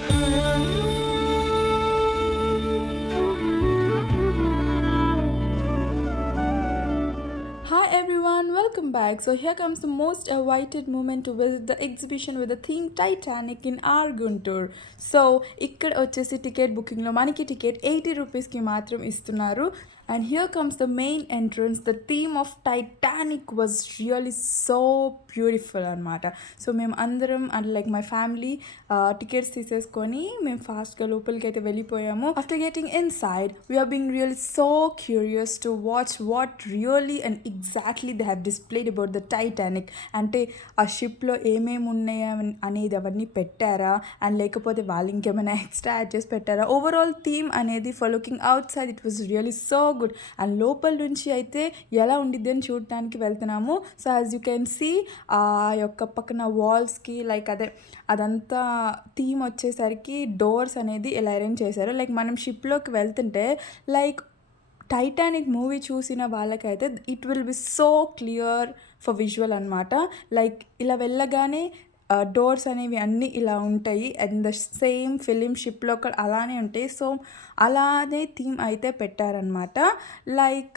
Hi everyone, welcome back. So here comes the most awaited moment to visit the exhibition with the theme Titanic in our Guntur. So ఇక్కడ వచ్చేసి టికెట్ బుకింగ్లో మనకి టికెట్ 80 రూపీస్కి మాత్రం ఇస్తున్నారు. And here comes the main entrance. The theme of Titanic was really so beautiful అనమాట. So మేము అందరం and like my family tickets తీసేసుకొని మేము ఫాస్ట్గా లోపలికి అయితే వెళ్ళిపోయాము. After getting inside we are being really so curious to watch what really and exactly they have displayed about the Titanic. అంటే ఆ షిప్లో ఏమేమి ఉన్నాయా అనేది అవన్నీ పెట్టారా అండ్ లేకపోతే వాళ్ళు ఇంకేమైనా ఎక్స్ట్రా యాడ్ చేసి పెట్టారా. ఓవరాల్ థీమ్ అనేది for looking outside it was really so good. And లోపల నుంచి అయితే ఎలా ఉండిద్ది అని చూడటానికి వెళ్తున్నాము. So as you can see ఆ యొక్క పక్కన వాల్స్కి లైక్ అదంతా థీమ్ వచ్చేసరికి డోర్స్ అనేది ఇలా అరేంజ్ చేశారు. లైక్ మనం షిప్లోకి వెళ్తుంటే లైక్ టైటానిక్ మూవీ చూసిన వాళ్ళకైతే it will be so clear for visual అనమాట. లైక్ ఇలా వెళ్ళగానే డోర్స్ అనేవి అన్నీ ఇలా ఉంటాయి అండ్ ద సేమ్ ఫిలిం షిప్లో అలానే ఉంటాయి. సో అలానే థీమ్ అయితే పెట్టారనమాట. Like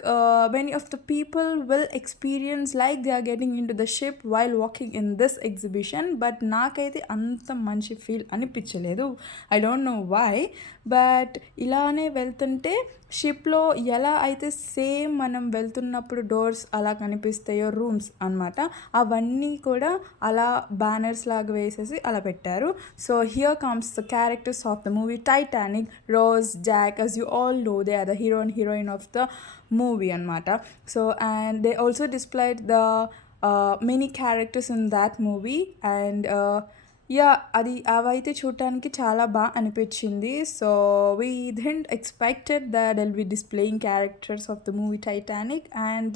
many of the people will experience like they are getting in to the ship while walking in this exhibition. But నాకైతే అంత మంచి ఫీల్ అనిపించలేదు. I don't know why. But ఇలానే వెళ్తుంటే షిప్లో ఎలా అయితే సేమ్ మనం వెళ్తున్నప్పుడు డోర్స్ అలా కనిపిస్తాయో రూమ్స్ అనమాట, అవన్నీ కూడా అలా బ్యానర్స్ లాగా వేసేసి అలా పెట్టారు. So here comes the characters of the movie Titanic. Rose, Jack, as you all know, they are the hero and heroine of the movie అనమాట. So and they also displayed the many characters in that movie and yeah అవైతే చూడటానికి చాలా బాగా అనిపించింది. So we didn't expected that will be displaying characters of the movie Titanic. And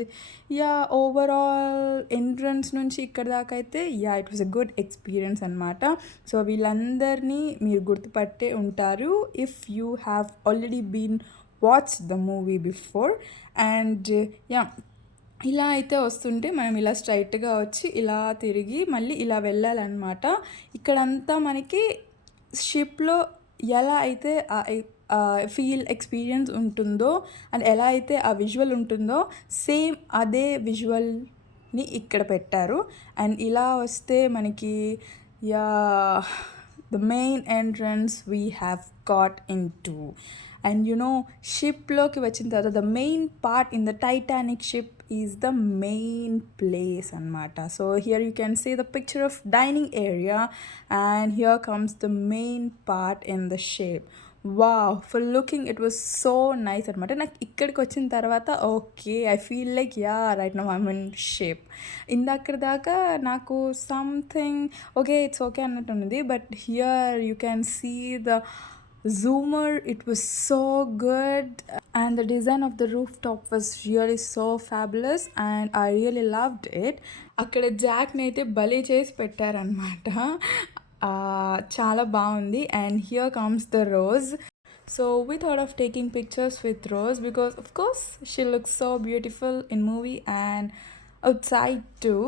yeah overall entrance నుంచి ఇక్కడ దాకా అయితే it was a good experience అనమాట. సో వీళ్ళందరినీ మీరు గుర్తుపట్టే ఉంటారు if you have already been watch the movie before. And ఇలా అయితే వస్తుంటే మనం ఇలా స్ట్రైట్గా వచ్చి ఇలా తిరిగి మళ్ళీ ఇలా వెళ్ళాలన్నమాట. ఇక్కడంతా మనకి షిప్లో ఎలా అయితే ఫీల్ ఎక్స్పీరియన్స్ ఉంటుందో అండ్ ఎలా అయితే ఆ విజువల్ ఉంటుందో సేమ్ అదే విజువల్ని ఇక్కడ పెట్టారు. అండ్ ఇలా వస్తే మనకి the main entrance we have got into. And షిప్లోకి వచ్చిన తర్వాత the main part in the Titanic ship is the main place అనమాట. So here you can see the picture of dining area and here comes the main part in the ship. Wow, for looking it was so nice అనమాట. నాకు ఇక్కడికి వచ్చిన తర్వాత okay I feel like right now I'm in shape. ఇందక్కడి దాకా నాకు something it's okay అన్నట్టు ఉంది. But here you can see the zoomer, it was so good and the design of the rooftop was really so fabulous and I really loved it. అక్కడ జాక్ని అయితే భలే చేసి పెట్టారనమాట. చాలా బాగుంది. And here comes the rose. So we thought of taking pictures with Rose because of course she looks so beautiful in movie and outside too.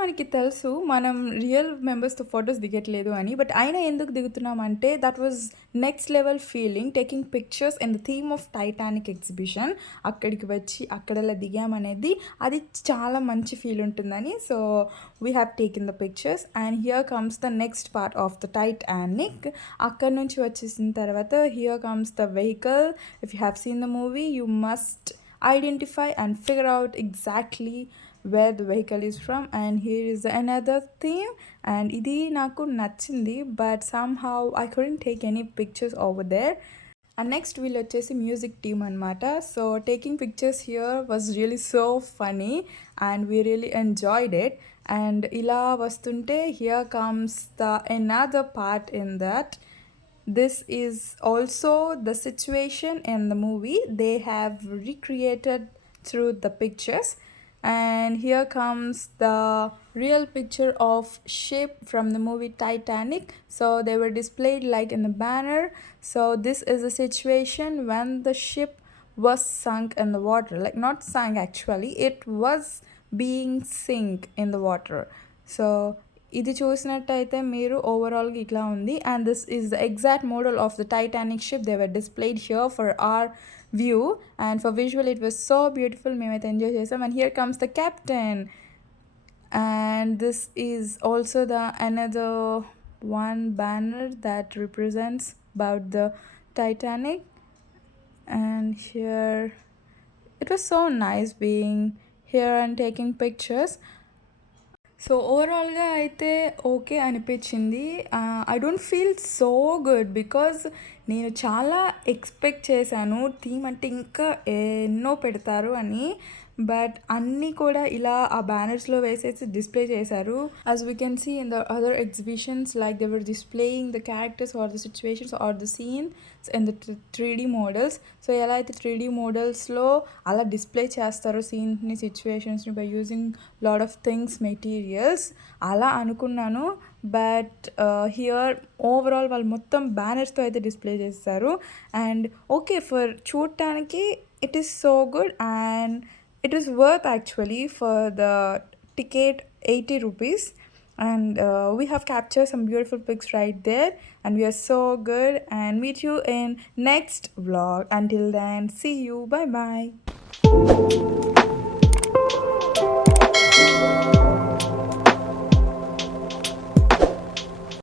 మనకి తెలుసు మనం రియల్ మెంబర్స్తో ఫొటోస్ దిగట్లేదు అని. బట్ అయినా ఎందుకు దిగుతున్నామంటే that was next level feeling taking pictures in the theme of Titanic exhibition. అక్కడికి వచ్చి అక్కడలా దిగామనేది అది చాలా మంచి ఫీల్ ఉంటుందని. So we have taken the pictures and here comes the next part of the Titanic. అక్కడ నుంచి వచ్చేసిన తర్వాత here comes the vehicle. If you have seen the movie you must identify and figure out exactly where the vehicle is from. And here is another theme and idi naku nachindi but somehow I couldn't take any pictures over there. And next we'll వచ్చేసి music team anamata. So taking pictures here was really so funny and we really enjoyed it. And ila vastunte here comes the another part in that. This is also the situation in the movie. They have recreated through the pictures. And here comes the real picture of ship from the movie Titanic. So they were displayed like in a banner. So this is a situation when the ship was sunk in the water. Like not sunk actually, it was being sink in the water. So ఇది చూసినట్టయితే మీరు ఓవరాల్గా ఇట్లా ఉంది and this is the exact model of the Titanic ship they were displayed here for our view and for visual it was so beautiful మేమైతే enjoy చేసాం and here comes the captain and this is also the another one banner that represents about the Titanic and here it was so nice being here and taking pictures. So ఓవరాల్గా అయితే ఓకే అనిపించింది I don't feel so good because నేను చాలా ఎక్స్పెక్ట్ చేశాను థీమ్ అంటే ఇంకా ఎన్నో పెడతారు అని బట్ అన్నీ కూడా ఇలా ఆ బ్యానర్స్లో వేసేసి డిస్ప్లే చేశారు as we can see in the other exhibitions like they were displaying the characters or the situations or the scene in the 3D models so ఎలా అయితే 3D మోడల్స్లో అలా డిస్ప్లే చేస్తారో సీన్ని సిచ్యువేషన్స్ని by using lot of things materials అలా అనుకున్నాను but here overall వాళ్ళు మొత్తం బ్యానర్స్తో అయితే డిస్ప్లే చేస్తారు అండ్ ఓకే ఫర్ చూడటానికి it is so good and it was worth actually for the ticket 80 rupees and we have captured some beautiful pics right there and we are so good and meet you in next vlog. Until then, see you, bye bye.